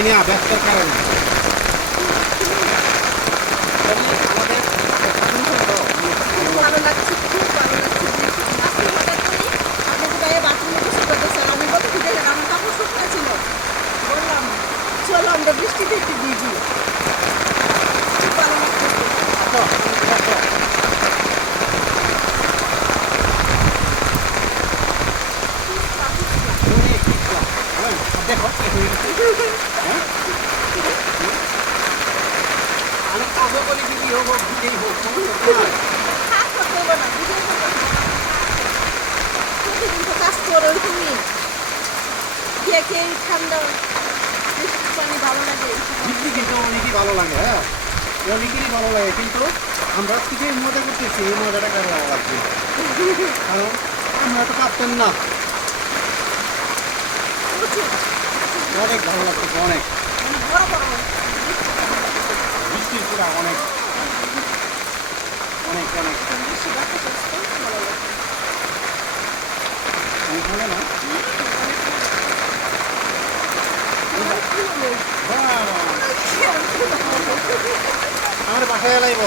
না ব্যস্তের কারণে। ভালো লাগছে খুব ভালো লাগছে চলো আমরা বৃষ্টিতে দেখো কাজও করি কি হোক হোক সমস্যা নাই। কাজ করতে হবে না ভিডিও করতে হবে না। প্রতিদিন তো কাজ করে ঠান্ডা পানি ভালো লাগে বৃষ্টি কিন্তু অনেকই ভালো লাগে হ্যাঁ অনেকেরই ভালো লাগে, কিন্তু আমরা থেকে মজা করতেছি, এই মজাটা কেন ভালো লাগছে কারণ আমরা তো পারতেন না অনেক ভালো লাগতেছে পুরা অনেক। অনেক অনেক। ভালো না? আমার বাসায় এলাইব।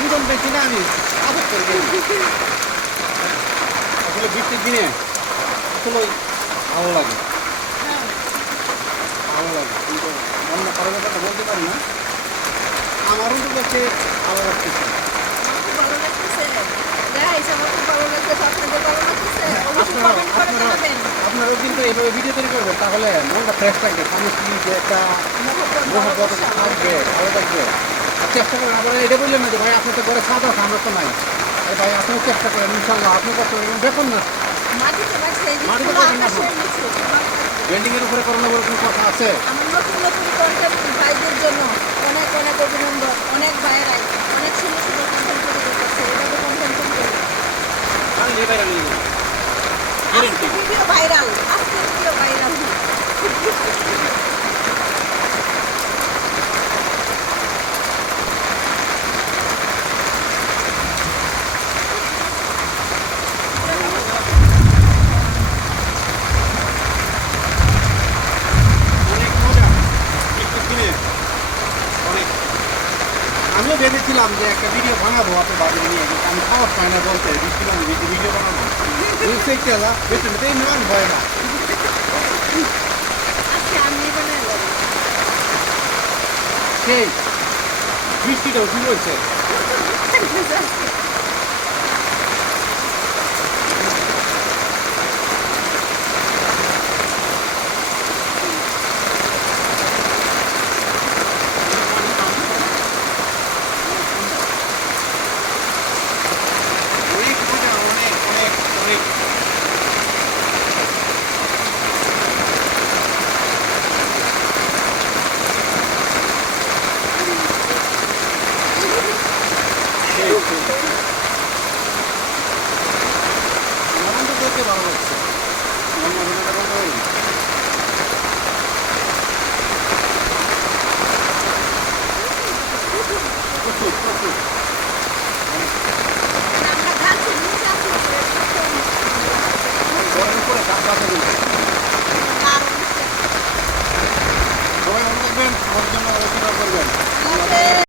ইনকম বেশি না আমি আদর করে দিই। আসলে বৃষ্টির দিনে আসলে ভালো লাগে। হ্যাঁ, ভালো লাগে। কিন্তু অন্য কারও ব্যাপারটা বলতে পারি না। আমারও তো কাছে ভালো লাগতেছে করে আপনারা ভিডিও চেষ্টা না যে, ভাই আপনি তো দাওয়া আমরা তো নাই। আপনিও চেষ্টা আপনি দেখুন না। উপরে করোনা বলে কোনো কথা আছে? জন্য অনেক ভাইরাই অনেক সুন্দর সুন্দর কন্টেন্ট তৈরি করতেছে এভাবে কন্টেন্ট তৈরি করে নিয়ে যাব। আজকে ভিডিও ভাইরাল আজকে ভিডিও ভাইরাল অনেক মজা একটু কিনে অনেক আমিও ভেবেছিলাম যে একটা ভিডিও বানাবো আপনার বাজারে নিয়ে কিন্তু আমি সাহস পাই না বলতে দিচ্ছিলাম ভিডিও বানাবো। বুঝতে গেলা বেতন তো ভয় না। যাব। সেই বৃষ্টিটাও শুরু হয়েছে অনেক মজা অনেক অনেক অনেক সেই সেই আমার তো দেখতে ভালো লাগছে আমার মজা বলতে পারি প্রচুর প্রচুর আমরা গাছের নিচে আছি গরম করে কাজ